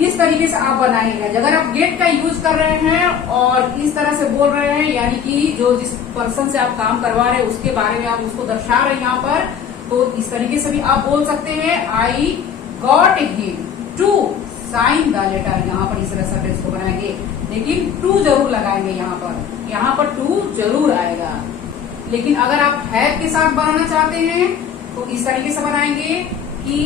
इस तरीके से आप बनाएंगे। अगर आप गेट का यूज कर रहे हैं और इस तरह से बोल रहे हैं, यानी कि जो जिस पर्सन से आप काम करवा रहे हैं उसके बारे में आप उसको दर्शा रहे हैं यहाँ पर, तो इस तरीके से भी आप बोल सकते हैं, I got him to sign the letter. यहाँ पर इस तरह सेंटेंस को बनाएंगे, लेकिन टू जरूर लगाएंगे यहाँ पर टू जरूर आएगा। लेकिन अगर आप हैव के साथ बनाना चाहते हैं तो इस तरीके से बनाएंगे कि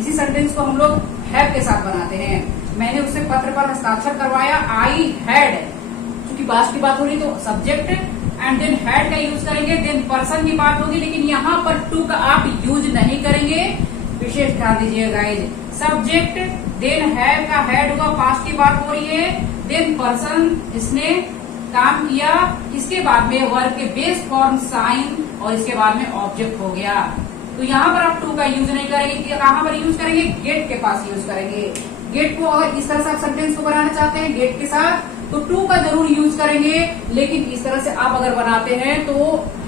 इसी सेंटेंस को हम लोग हैव के साथ बनाते हैं। मैंने उससे पत्र पर हस्ताक्षर करवाया, आई हैड। क्योंकि पास्ट की बात हो रही तो सब्जेक्ट एंड देन हैड का यूज करेंगे, देन पर्सन की बात होगी, लेकिन यहाँ पर टू का आप यूज नहीं करेंगे। विशेष ध्यान दीजिए गाइज। सब्जेक्ट देन हैव का हैड होगा, पास्ट की बात हो रही है, देन पर्सन जिसने काम किया, इसके बाद में वर्ब के बेस फॉर्म साइन और इसके बाद में ऑब्जेक्ट हो गया। तो यहाँ पर आप टू का यूज नहीं करेंगे, कहाँ पर यूज करेंगे? गेट के पास यूज करेंगे। गेट को अगर इस तरह से आप सेंटेंस को बनाना चाहते हैं गेट के साथ तो टू का जरूर यूज करेंगे, लेकिन इस तरह से आप अगर बनाते हैं तो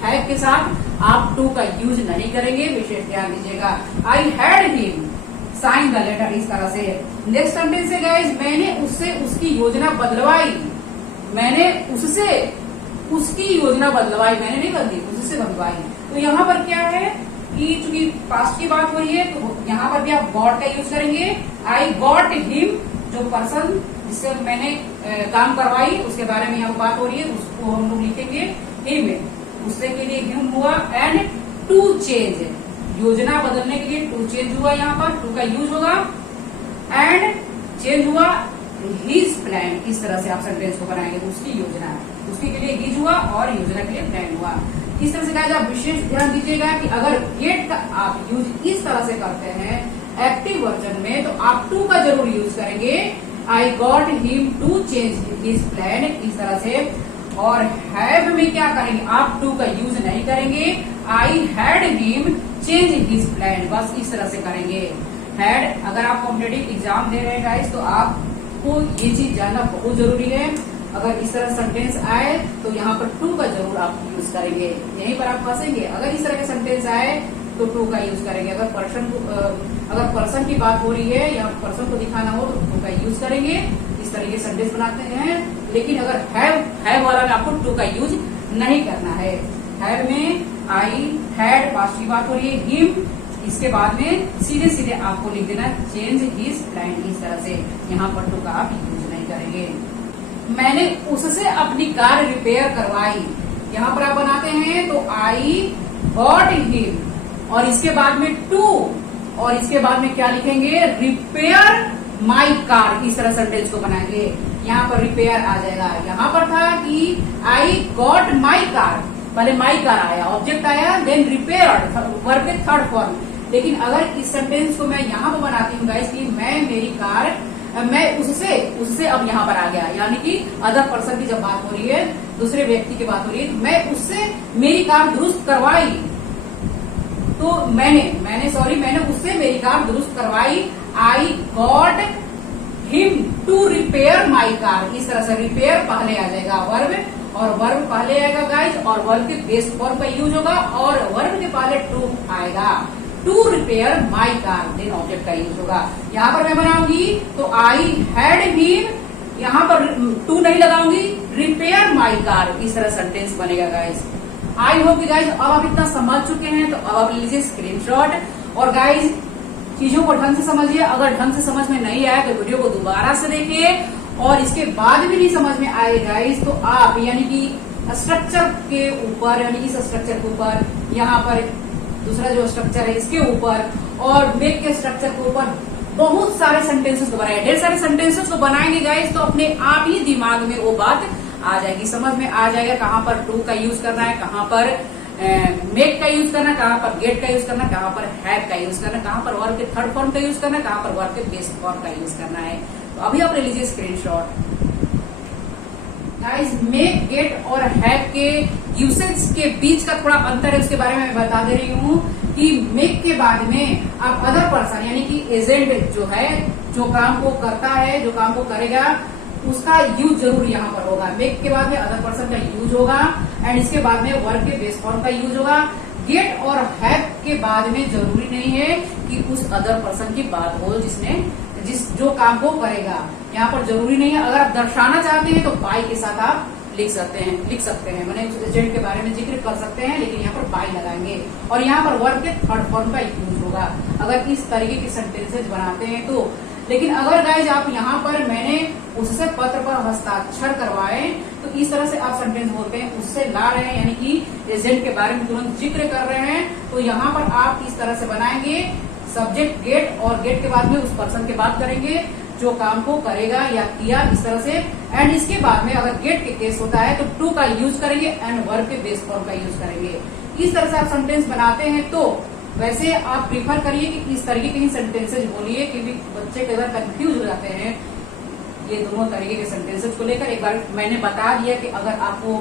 हैव के साथ आप टू का यूज नहीं करेंगे। विशेष ध्यान दीजिएगा। I had him sign the letter, इस तरह से। नेक्स्ट सेंटेंस है गाइज, मैंने उससे उसकी योजना बदलवाई। मैंने उससे उसकी योजना बदलवाई, मैंने नहीं बदली, उससे बदलवाई। तो यहाँ पर क्या है कि चूंकि पास्ट की बात हो रही है तो यहाँ पर भी आप गॉट का यूज करेंगे। आई गॉट हिम, जो पर्सन जिससे मैंने काम करवाई उसके बारे में यहाँ बात हो रही है, उसको हम लोग लिखेंगे हिम, उससे के लिए हिम हुआ। एंड टू चेंज, योजना बदलने के लिए टू चेंज हुआ, यहाँ पर टू का यूज होगा। एंड चेंज हुआ हिज प्लान, इस तरह से आप सेंटेंस को बनाएंगे। उसकी योजना, उसके के लिए हिज हुआ और योजना के लिए प्लान हुआ। इस तरह से गाइस आप विशेष ध्यान दीजिएगा कि अगर गेट का आप यूज इस तरह से करते हैं एक्टिव वर्जन में तो आप टू का जरूर यूज करेंगे। I got him to change his plan, इस तरह से। और हैव में क्या करेंगे? आप टू का यूज नहीं करेंगे। आई had him change his plan, बस इस तरह से करेंगे। हैड, अगर आप कॉम्पिटिटिव एग्जाम दे रहे हैं गाइस तो आपको ये चीज जानना बहुत जरूरी है। अगर इस तरह सेंटेंस आए तो यहाँ पर टू का जरूर आप यूज करेंगे, यहीं पर आप फंसेंगे। अगर इस तरह के सेंटेंस आए तो टू का यूज करेंगे। अगर पर्सन की बात हो रही है या पर्सन को दिखाना हो तो टू का यूज करेंगे। इस तरह के सेंटेंस बनाते हैं। लेकिन अगर हैव वाला में आपको टू का यूज नहीं करना है। हैव में आई हैड, पास्ट की बात हो रही है, हिम, इसके बाद में सीधे सीधे आपको लिख देना चेंज हिज प्लान, इस तरह से। यहाँ पर टू का आप यूज नहीं नहीं करेंगे। मैंने उससे अपनी कार रिपेयर करवाई, यहाँ पर आप बनाते हैं तो आई गॉट हिम, और इसके बाद में टू, और इसके बाद में क्या लिखेंगे, रिपेयर माई कार। इस तरह सेंटेंस को बनाएंगे। यहाँ पर रिपेयर आ जाएगा। यहाँ पर था कि आई गॉट माई कार, पहले माई कार आया, ऑब्जेक्ट आया, देन रिपेयर्ड, वर्ब के थर्ड फॉर्म। लेकिन अगर इस सेंटेंस को मैं यहाँ पर बनाती हूँ गाइस कि मैं मेरी कार, मैं उससे अब यहाँ पर आ गया, यानी कि अदर पर्सन की जब बात हो रही है, दूसरे व्यक्ति की बात हो रही है, मैं उससे मेरी कार दुरुस्त करवाई, तो मैंने उससे मेरी कार दुरुस्त करवाई। I got him to repair my car. इस तरह से रिपेयर पहले आ जाएगा वर्ब, और वर्ब पहले आएगा गाइस, और वर्ब के बेस फॉर्म का यूज होगा, और वर्ब के पहले टू आएगा, to repair my car, then object का यूज होगा। यहाँ पर मैं बनाऊंगी तो आई हैड हिम, यहाँ पर टू नहीं लगाऊंगी, रिपेयर माई कार। इस तरह सेंटेंस बनेगा गाइस। आई होप कि गाइज अब आप इतना समझ चुके हैं, तो अब आप लीजिए स्क्रीनशॉट, और गाइज चीजों को ढंग से समझिए। अगर ढंग से समझ में नहीं आया तो वीडियो को दोबारा से देखिए, और इसके बाद भी नहीं समझ में आए गाइज तो आप यानी कि स्ट्रक्चर के ऊपर, यानी कि इस स्ट्रक्चर के ऊपर, यहाँ पर दूसरा जो स्ट्रक्चर है इसके ऊपर, और मेक के स्ट्रक्चर के ऊपर बहुत सारे सेंटेंसेस को बनाए, ढेर सारे सेंटेंसेस को बनाएंगे गाइज, तो अपने आप ही दिमाग में वो बात आ जाएगी, समझ में आ जाएगा कहाँ पर टू का यूज करना है, कहाँ पर मेक का यूज करना, कहाँ पर गेट का यूज करना, कहाँ पर हैव का यूज करना, कहाँ पर वर्ब के थर्ड फॉर्म का यूज करना, कहाँ पर वर्ब के बेस फॉर्म का यूज करना है। तो अभी आप ले लीजिए स्क्रीनशॉट। गाइस मेक, गेट और हैव के यूसेज के बीच का थोड़ा अंतर है, उसके बारे में मैं बता दे रही हूँ कि मेक के बाद में आप अदर पर्सन यानी कि एजेंट जो है, जो काम को करता है, जो काम को करेगा, उसका यूज जरूर यहाँ पर होगा। मेक के बाद में अदर पर्सन का यूज होगा, एंड इसके बाद में वर्ब के बेस फॉर्म का यूज होगा। गेट और हैव के बाद में जरूरी नहीं है कि उस अदर पर्सन की बात हो जो काम को करेगा, यहाँ पर जरूरी नहीं है। अगर आप दर्शाना चाहते हैं तो बाय के साथ आप लिख सकते हैं, मैंने एजेंट के बारे में जिक्र कर सकते हैं, लेकिन यहाँ पर बाय लगाएंगे, और यहाँ पर वर्ब के थर्ड फॉर्म का यूज होगा अगर इस तरीके के सेंटेंसेज बनाते हैं तो। लेकिन अगर गाइज आप यहाँ पर मैंने उससे पत्र पर हस्ताक्षर करवाए, तो इस तरह से आप सेंटेंस बोलते हैं, उससे ला रहे हैं, यानी कि एजेंट के बारे में तुरंत जिक्र कर रहे हैं, तो यहाँ पर आप इस तरह से बनाएंगे, सब्जेक्ट गेट, और गेट के बाद में उस पर्सन की बात करेंगे जो काम को करेगा या किया, इस तरह से। एंड इसके बाद में अगर गेट के केस होता है तो टू का यूज करेंगे, एंड वर्ब के बेस फॉर्म का यूज करेंगे। इस तरह से आप सेंटेंस बनाते हैं। तो वैसे आप प्रीफर करिए कि इस तरीके के ही सेंटेंसेज बोलिए, क्योंकि बच्चे कई बार कंफ्यूज हो जाते हैं ये दोनों तरीके के सेंटेंसेज को लेकर। एक बार मैंने बता दिया कि अगर आपको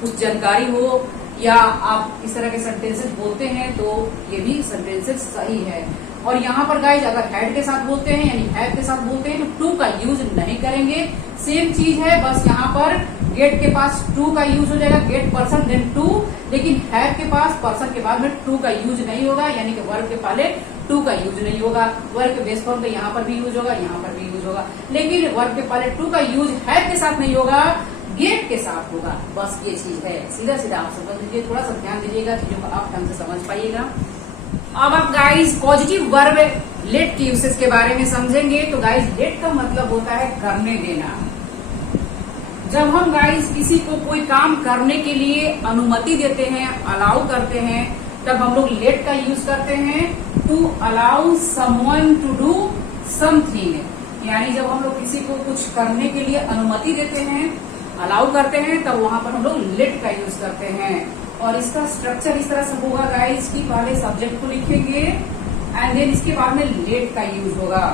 कुछ जानकारी हो या आप इस तरह के सेंटेंसेज बोलते हैं तो ये भी सेंटेंसेज सही है। और यहाँ पर गाइज अगर हैड के साथ बोलते हैं यानी हैव के साथ बोलते हैं तो टू का यूज नहीं करेंगे, सेम चीज है, बस यहाँ पर गेट के पास टू का यूज हो जाएगा, गेट पर्सन देन टू, लेकिन हैव के पास पर्सन के बाद में टू का यूज नहीं होगा, यानी कि वर्ब के पहले टू का यूज नहीं होगा। वर्ब के बेस फॉर्म का यहाँ पर भी यूज होगा, यहाँ पर भी यूज होगा, लेकिन वर्ब के पहले टू का यूज हैव के साथ नहीं होगा, गेट के साथ होगा। बस ये चीज है, सीधा सीधा आप समझ लीजिए, थोड़ा सा ध्यान दीजिएगा, चीजों को आप ढंग से समझ पाइएगा। अब आप गाइज पॉजिटिव वर्ब लेट के यूसेज के बारे में समझेंगे। तो गाइज लेट का मतलब होता है करने देना। जब हम गाइज किसी को कोई काम करने के लिए अनुमति देते हैं, अलाउ करते हैं, तब हम लोग लेट का यूज करते हैं, to allow someone to do something. यानी जब हम लोग किसी को कुछ करने के लिए अनुमति देते हैं, अलाउ करते हैं, तब वहां पर हम लोग लेट का यूज करते हैं। और इसका स्ट्रक्चर इस तरह से होगा गाइस कि पहले सब्जेक्ट को लिखेंगे एंड देन इसके बाद में लेट का यूज होगा,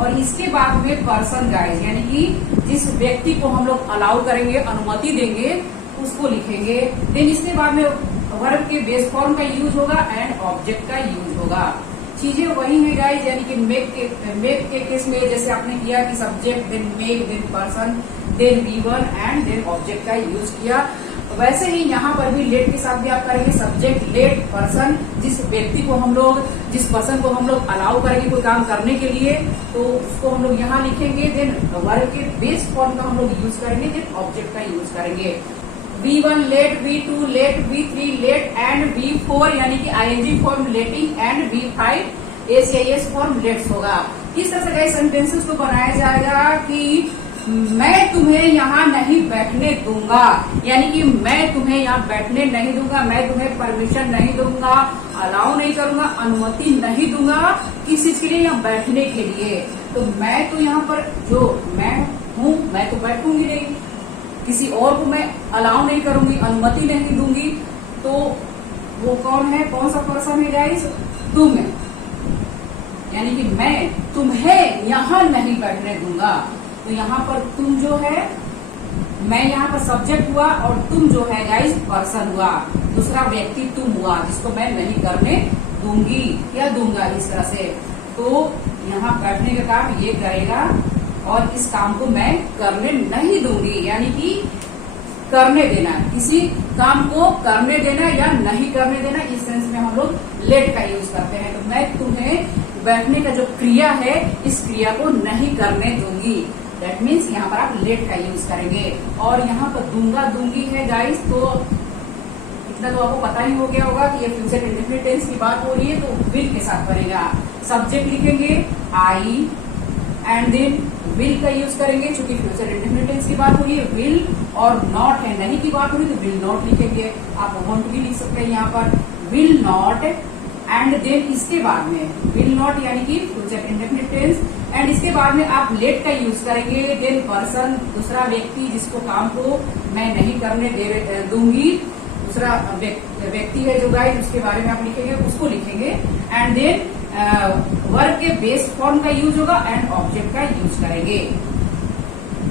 और इसके बाद में पर्सन गाइस, यानी कि जिस व्यक्ति को हम लोग अलाउ करेंगे, अनुमति देंगे, उसको लिखेंगे। देन इसके बाद में वर्ब के बेस फॉर्म का यूज होगा एंड ऑब्जेक्ट का यूज होगा। चीजें वही है गाइस, यानी कि मेक के केस में जैसे आपने किया कि subject then make then person then V1 and then object का यूज किया, वैसे ही यहाँ पर भी लेट के साथ भी आप करेंगे, सब्जेक्ट लेट पर्सन, जिस व्यक्ति को हम लोग, जिस पर्सन को हम लोग अलाउ करेंगे कोई काम करने के लिए, तो उसको हम लोग यहाँ लिखेंगे। देन वर्ब के बेस फॉर्म का हम लोग यूज करेंगे, देन ऑब्जेक्ट का यूज करेंगे। V1 late, V2 late, V3 late and V4 यानी कि ING form letting and V5 ACIS form let's होगा। इस तरह से कई सेंटेंसेस को बनाया जाएगा कि मैं तुम्हें यहाँ नहीं बैठने दूंगा, यानी कि मैं तुम्हें यहाँ बैठने नहीं दूंगा, मैं तुम्हें परमिशन नहीं दूंगा, अलाउ नहीं करूंगा, अनुमति नहीं दूंगा किस चीज के लिए, यहाँ बैठने के लिए। तो मैं तो यहाँ पर जो मैं हूँ मैं तो बैठूंगी नहीं, किसी और को मैं अलाउ नहीं करूंगी, अनुमति नहीं दूंगी। तो वो कौन है, कौन सा पर्सन है गाइस, तुम है, यानी कि मैं तुम्हें यहाँ नहीं बैठने दूंगा। तो यहाँ पर तुम जो है, मैं यहाँ पर सब्जेक्ट हुआ और तुम जो है गाइस पर्सन हुआ, दूसरा व्यक्ति तुम हुआ, जिसको मैं नहीं करने दूंगी या दूंगा इस तरह से। तो यहाँ बैठने का काम ये करेगा और इस काम को मैं करने नहीं दूंगी, यानी कि करने देना, किसी काम को करने देना या नहीं करने देना, इस सेंस में हम लोग लेट का यूज करते हैं। तो मैं तुम्हें बैठने का जो क्रिया है, इस क्रिया को नहीं करने दूंगी, दैट मीन्स यहाँ पर आप लेट का यूज करेंगे। और यहाँ पर दूंगा दूंगी है गाइस, तो इतना तो आपको पता ही हो गया होगा कि ये फ्यूचर इंडेफिनिट टेंस की बात हो रही है, तो विल के साथ बनेगा। सब्जेक्ट लिखेंगे आई एंड देन विल का यूज करेंगे, चूंकि फ्यूचर इंडेफिनिट टेंस की बात हो रही है। विल और नॉट है, नहीं की बात हो रही है, तो विल नॉट लिखेंगे। आप वॉन्ट भी लिख सकते हैं यहाँ पर, विल नॉट एंड देन इसके बाद में विल नॉट यानी कि फ्यूचर इंडेफिनिट टेंस, एंड इसके बाद में आप लेट का यूज करेंगे। देन पर्सन, दूसरा व्यक्ति जिसको काम को मैं नहीं करने दूंगी, दूसरा व्यक्ति है जो गाइस, उसके बारे में आप लिखेंगे, उसको लिखेंगे। एंड देन वर्ब के बेस फॉर्म का यूज होगा एंड ऑब्जेक्ट का यूज करेंगे।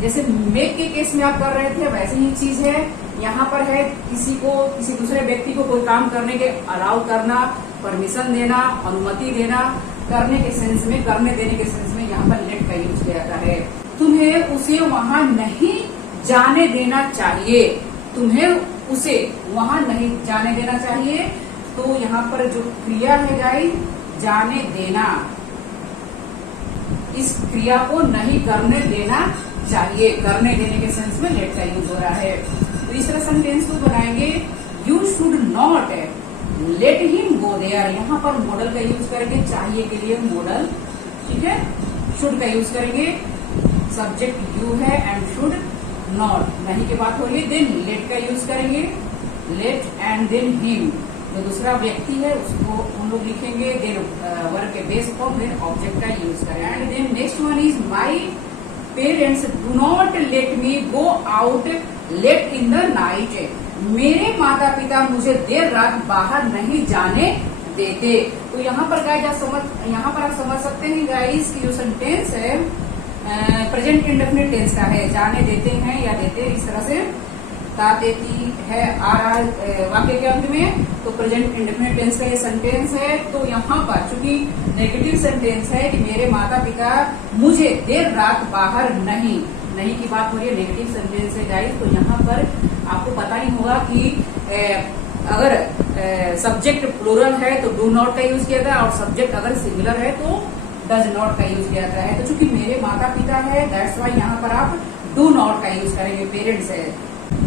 जैसे मेक के केस में आप कर रहे थे वैसे ही चीज है, यहाँ पर है किसी को, किसी दूसरे व्यक्ति को कोई काम करने के अलाउ करना, परमिशन देना, अनुमति देना, करने के सेंस में, करने देने के सेंस में यहाँ पर लेट का यूज किया जाता है। तुम्हें उसे वहां नहीं जाने देना चाहिए, तुम्हें उसे वहां नहीं जाने देना चाहिए। तो यहाँ पर जो क्रिया है गाइस, जाने देना, इस क्रिया को नहीं करने देना चाहिए, करने देने के सेंस में लेट का यूज हो रहा है। तो इस तरह सेंटेंस को बनाएंगे, you should not let him go there. यहाँ पर मॉडल का यूज करेंगे, चाहिए के लिए मॉडल, ठीक है। शुड का यूज करेंगे, सब्जेक्ट यू है एंड शुड नॉट, नहीं की बात हो रही है। देन लेट का यूज करेंगे, लेट एंड देन हिम, जो दूसरा व्यक्ति है उसको हम लोग लिखेंगे। देन वर्ब के बेस फॉर्म, देन ऑब्जेक्ट का यूज करें। And then next one is my parents do not let me go out late in the night. मेरे माता पिता मुझे देर रात बाहर नहीं जाने देते। तो यहाँ पर गाइस यहाँ पर आप समझ सकते हैं गाइस की जो सेंटेंस है प्रेजेंट इंडेफिनिट टेंस का है, जाने देते हैं या देते, इस तरह से ता देती है आ रहा है वाक्य के अंत में, तो प्रेजेंट इंडेफिनिट टेंस का ये सेंटेंस है। तो यहाँ पर चूंकि नेगेटिव सेंटेंस है कि मेरे माता पिता मुझे देर रात बाहर नहीं की बात हो रही है, नेगेटिव सेंटेंस है गाइस। तो यहाँ पर आपको पता ही होगा कि अगर सब्जेक्ट प्लूरल है तो डू नॉट का यूज किया जाता है, और सब्जेक्ट अगर सिंगुलर है तो डज नॉट का यूज किया जाता है। तो चूंकि मेरे माता पिता है, दैट्स वाई यहाँ पर आप डू नॉट का यूज करेंगे। पेरेंट्स है,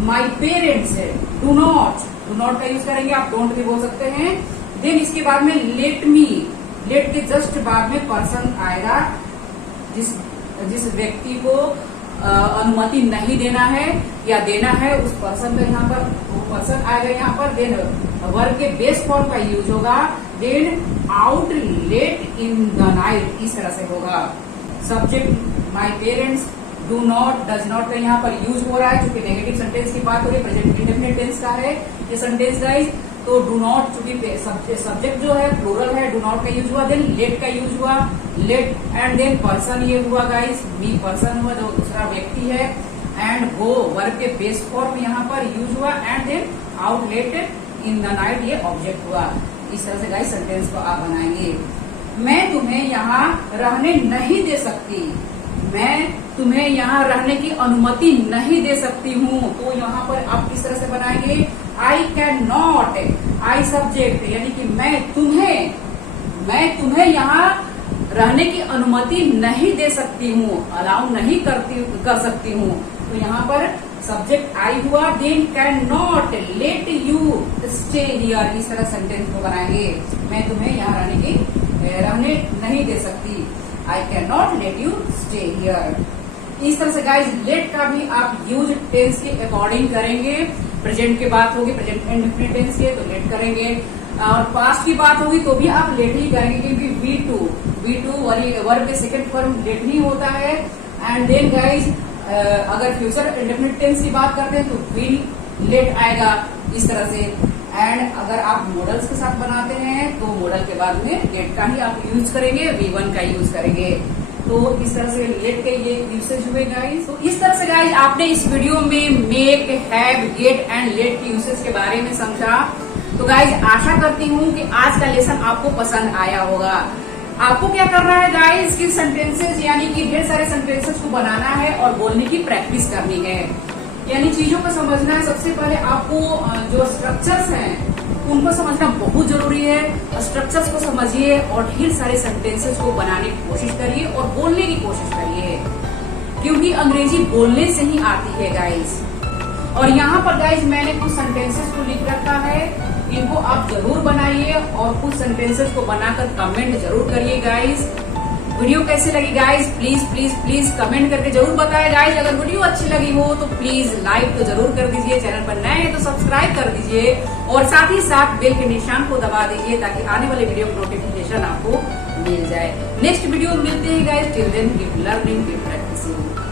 माई पेरेंट्स है, डू नॉट का यूज करेंगे, आप डोंट भी बोल सकते हैं। देन इसके बाद में लेट मी, लेट के जस्ट बाद में पर्सन आएगा, जिस व्यक्ति को अनुमति नहीं देना है या देना है, उस पर्सन का यहाँ पर वो पर्सन आएगा यहाँ पर। देन वर्ब के बेस फॉर्म का यूज होगा, then out late in the night, इस तरह से होगा। Subject my parents, do not, does not का यहाँ पर यूज हो रहा है, क्योंकि नेगेटिव सेंटेंस की बात हो रही है, प्रेजेंट इंडेफिनिट टेंस का है ये सेंटेंस गाइस। तो डू नॉट, चूंकि सब्जेक्ट जो है प्लूरल है, डू नॉट का यूज हुआ। देन लेट का यूज हुआ, लेट एंड देन पर्सन ये हुआ गाइस, मी पर्सन हुआ जो दूसरा व्यक्ति है, एंड गो वर्ब के बेस फॉर्म यहाँ पर यूज हुआ, and then out late in the night ये ऑब्जेक्ट हुआ। इस तरह से गाइस सेंटेंस को आप बनाएंगे। मैं तुम्हें यहाँ रहने नहीं दे सकती, मैं तुम्हें यहाँ रहने की अनुमति नहीं दे सकती हूँ। तो यहाँ पर आप किस तरह से बनाएंगे, I can not, I subject यानी कि मैं तुम्हें यहाँ रहने की अनुमति नहीं दे सकती हूँ, अलाउ नहीं कर सकती हूँ। तो यहाँ पर सब्जेक्ट आई हुआ, then can not let you stay here, इस तरह सेंटेंस को बनाएंगे। मैं तुम्हें यहाँ रहने नहीं दे सकती, I can not let you stay here. इस तरह से गाइज लेट का भी आप यूज टेंस के अकॉर्डिंग करेंगे। प्रेजेंट की बात होगी, प्रेजेंट इंडेफिनिट टेंस के तो लेट करेंगे, और पास्ट की बात होगी तो भी आप लेट ही करेंगे, क्योंकि V2 वर्ब में सेकंड फॉर्म लेट ही होता है। एंड देन गाइज अगर फ्यूचर इंडेफिनिट टेंस की बात करते हैं तो विल लेट आएगा इस तरह से। एंड अगर आप मॉडल्स के साथ बनाते हैं तो मॉडल के बाद में लेट का ही आप यूज करेंगे, V1 का यूज करेंगे। तो इस तरह से लेट के ये यूसेज हुए गाइज। तो इस तरह से गाइज आपने इस वीडियो में make, have, get and let के यूसेज के बारे में समझा। तो गाइज आशा करती हूँ कि आज का लेसन आपको पसंद आया होगा। आपको क्या करना है गाइज कि सेंटेंसेस यानी कि ढेर सारे सेंटेंसेस को बनाना है और बोलने की प्रैक्टिस करनी है, यानी चीजों को समझना है। सबसे पहले आपको जो स्ट्रक्चर्स हैं उनको समझना बहुत जरूरी है। स्ट्रक्चर्स को समझिए और ढेर सारे सेंटेंसेस को बनाने की कोशिश करिए और बोलने की कोशिश करिए, क्योंकि अंग्रेजी बोलने से ही आती है गाइज। और यहाँ पर गाइज मैंने कुछ सेंटेंसेस को लिख रखा है, इनको आप जरूर बनाइए और कुछ सेंटेंसेस को बनाकर कमेंट जरूर करिए गाइज। वीडियो कैसी लगी guys please please please comment करके जरूर बताएं गाइज। अगर वीडियो अच्छी लगी हो तो प्लीज लाइक तो जरूर कर दीजिए, चैनल पर नए हैं तो सब्सक्राइब कर दीजिए और साथ ही साथ बेल के निशान को दबा दीजिए ताकि आने वाले वीडियो का नोटिफिकेशन आपको मिल जाए। नेक्स्ट वीडियो मिलते हैं guys, till then keep learning, keep practising.